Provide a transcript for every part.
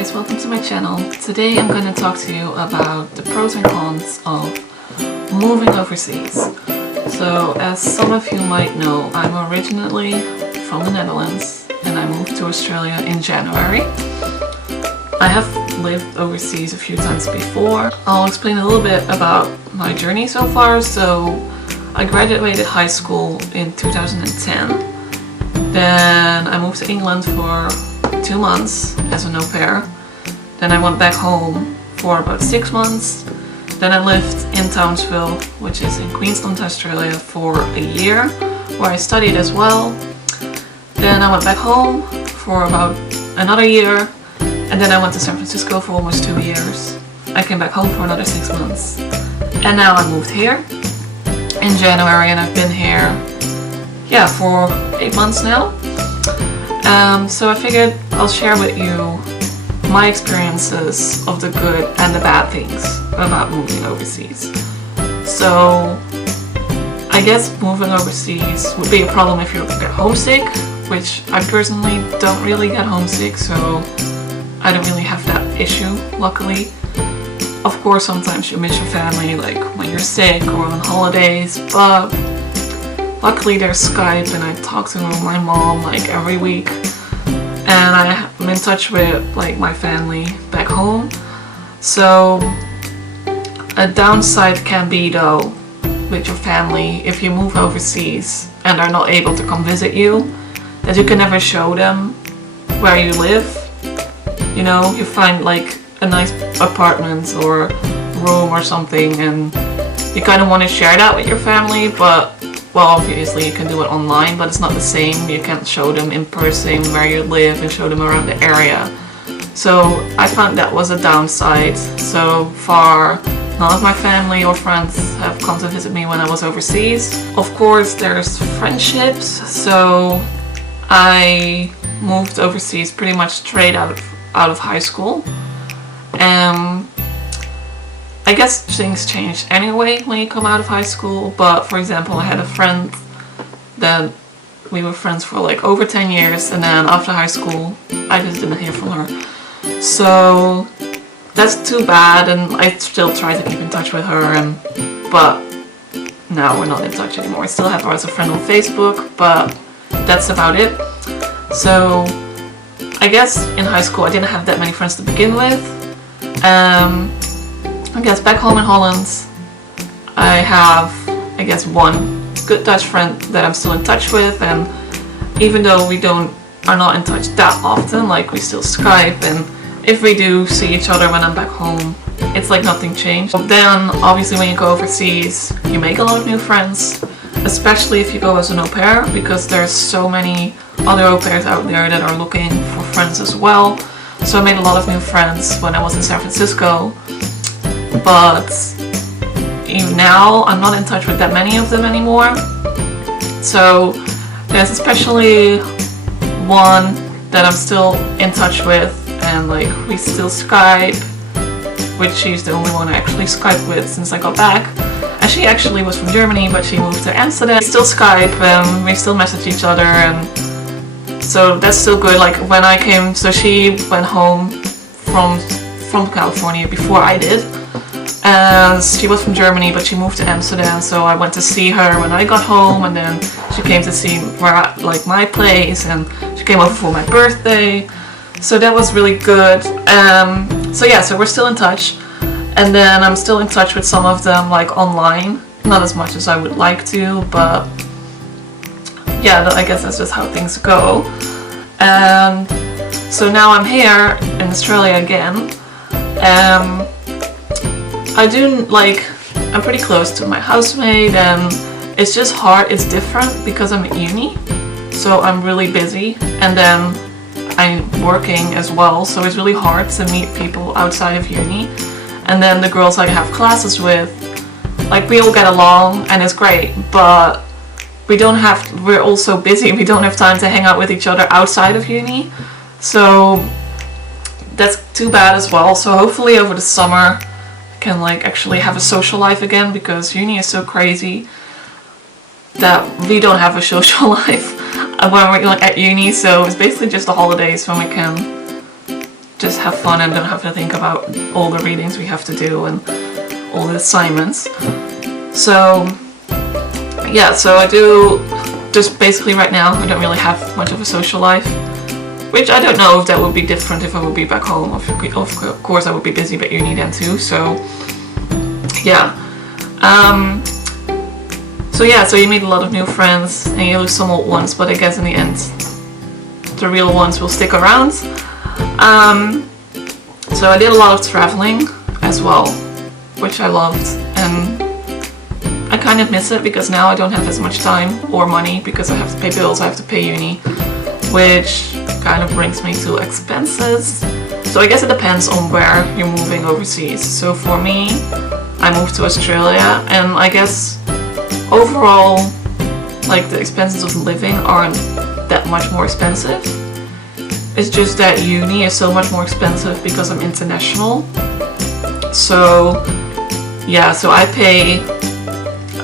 guys, welcome to my channel. Today I'm going to talk to you about the pros and cons of moving overseas. So as some of you might know, I'm originally from the Netherlands and I moved to Australia in January. I have lived overseas a few times before. I'll explain a little bit about my journey so far. So I graduated high school in 2010. Then I moved to England for 2 months as an au pair. Then I went back home for about 6 months. Then I lived in Townsville, which is in Queensland, Australia, for a year, where I studied as well. Then I went back home for about another year, and then I went to San Francisco for almost 2 years. I came back home for another 6 months. And now I moved here in January, and I've been here, for 8 months now. So I figured I'll share with you my experiences of the good and the bad things about moving overseas. So I guess moving overseas would be a problem if you get homesick, which I personally don't really get homesick, so I don't really have that issue, luckily. Of course, sometimes you miss your family, like when you're sick or on holidays, but luckily there's Skype and I talk to my mom like every week. And I'm in touch with like my family back home. So a downside can be though with your family if you move overseas and they're not able to come visit you, that you can never show them where you live. You know, you find like a nice apartment or room or something and you kind of want to share that with your family, but well, obviously you can do it online, but it's not the same. You can't show them in person where you live and show them around the area. So I found that was a downside. So far, none of my family or friends have come to visit me when I was overseas. Of course, there's friendships. So I moved overseas pretty much straight out of high school. I guess things change anyway when you come out of high school, but for example, I had a friend that we were friends for like over 10 years, and then after high school, I just didn't hear from her. So that's too bad, and I still try to keep in touch with her, but no, we're not in touch anymore. I still have her as a friend on Facebook, but that's about it. So I guess in high school, I didn't have that many friends to begin with. I guess back home in Holland, I have, one good Dutch friend that I'm still in touch with, and even though we are not in touch that often, like we still Skype, and if we do see each other when I'm back home, it's like nothing changed. But then, obviously when you go overseas, you make a lot of new friends, especially if you go as an au pair, because there's so many other au pairs out there that are looking for friends as well. So I made a lot of new friends when I was in San Francisco. But even now I'm not in touch with that many of them anymore. So there's especially one that I'm still in touch with, and like we still Skype, which she's the only one I actually Skype with since I got back. And she actually was from Germany, but she moved to Amsterdam. We still Skype and we still message each other, and so that's still good. Like when I came, so she went home from California before I did. And she was from Germany, but she moved to Amsterdam, so I went to see her when I got home, and then she came to see my place, and she came over for my birthday, so that was really good. So we're still in touch, and then I'm still in touch with some of them like online, not as much as I would like to, but yeah, I guess that's just how things go. And so now I'm here in Australia again. I'm pretty close to my housemate, and it's just hard, it's different because I'm at uni, so I'm really busy, and then I'm working as well, so it's really hard to meet people outside of uni. And then the girls I have classes with, like we all get along and it's great, but we're all so busy, we don't have time to hang out with each other outside of uni, so that's too bad as well. So hopefully over the summer can like actually have a social life again, because uni is so crazy that we don't have a social life when we're like at uni, so it's basically just the holidays when we can just have fun and don't have to think about all the readings we have to do and all the assignments. So yeah, so I do just basically right now I don't really have much of a social life, which I don't know if that would be different if I would be back home. Of course I would be busy at uni then too, so yeah. So you meet a lot of new friends and you lose some old ones, but I guess in the end the real ones will stick around. So I did a lot of traveling as well, which I loved, and I kind of miss it because now I don't have as much time or money because I have to pay bills, I have to pay uni, which kind of brings me to expenses. So I guess it depends on where you're moving overseas. So for me, I moved to Australia, and I guess overall, like, the expenses of living aren't that much more expensive. It's just that uni is so much more expensive because I'm international. So yeah, so I pay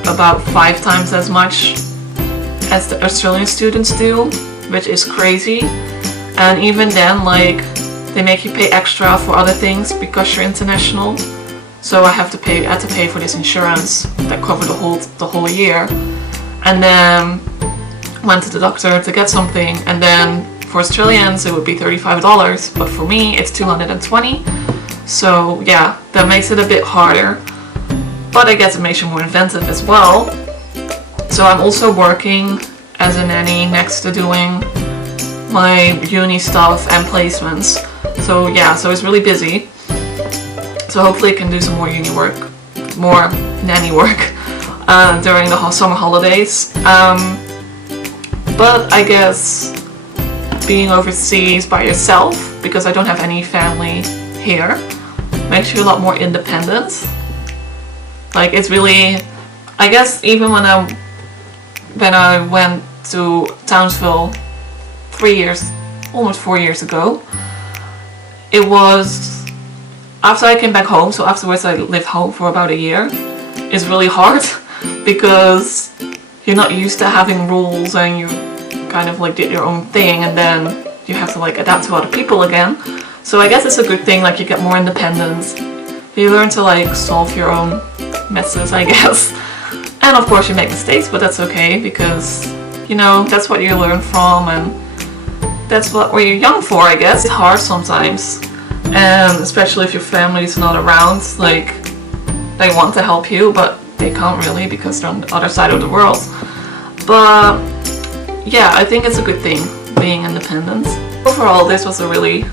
about 5 times as much as the Australian students do, which is crazy. And even then, like, they make you pay extra for other things because you're international. So I had to pay for this insurance that covered the whole year, and then went to the doctor to get something, and then for Australians it would be $35, but for me it's $220. So yeah, that makes it a bit harder, but I guess it makes you more inventive as well. So I'm also working as a nanny next to doing my uni stuff and placements. So yeah, so it's really busy. So hopefully I can do some more uni work, more nanny work during the summer holidays. But I guess being overseas by yourself, because I don't have any family here, makes you a lot more independent. Like, it's really, I guess even when I went to Townsville almost 4 years ago, it was after I came back home, so afterwards I lived home for about a year. It's really hard because you're not used to having rules and you kind of like did your own thing, and then you have to like adapt to other people again. So I guess it's a good thing, like, you get more independence. You learn to like solve your own messes, I guess. And of course you make mistakes, but that's okay because, you know, that's what you learn from, and that's what you're young for, I guess. It's hard sometimes. And especially if your family's not around, like, they want to help you, but they can't really because they're on the other side of the world. But yeah, I think it's a good thing, being independent. Overall, this is a really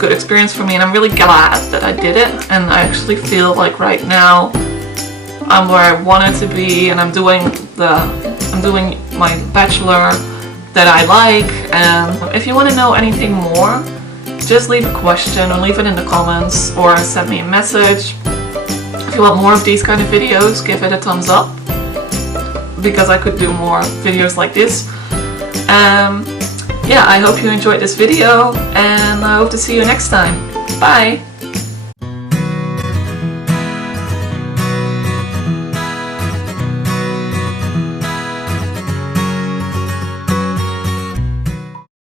good experience for me, and I'm really glad that I did it. And I actually feel like right now I'm where I wanted to be, and I'm doing my bachelor that I like. And if you want to know anything more, just leave a question or leave it in the comments or send me a message. If you want more of these kind of videos, give it a thumbs up, because I could do more videos like this. Yeah, I hope you enjoyed this video, and I hope to see you next time. Bye!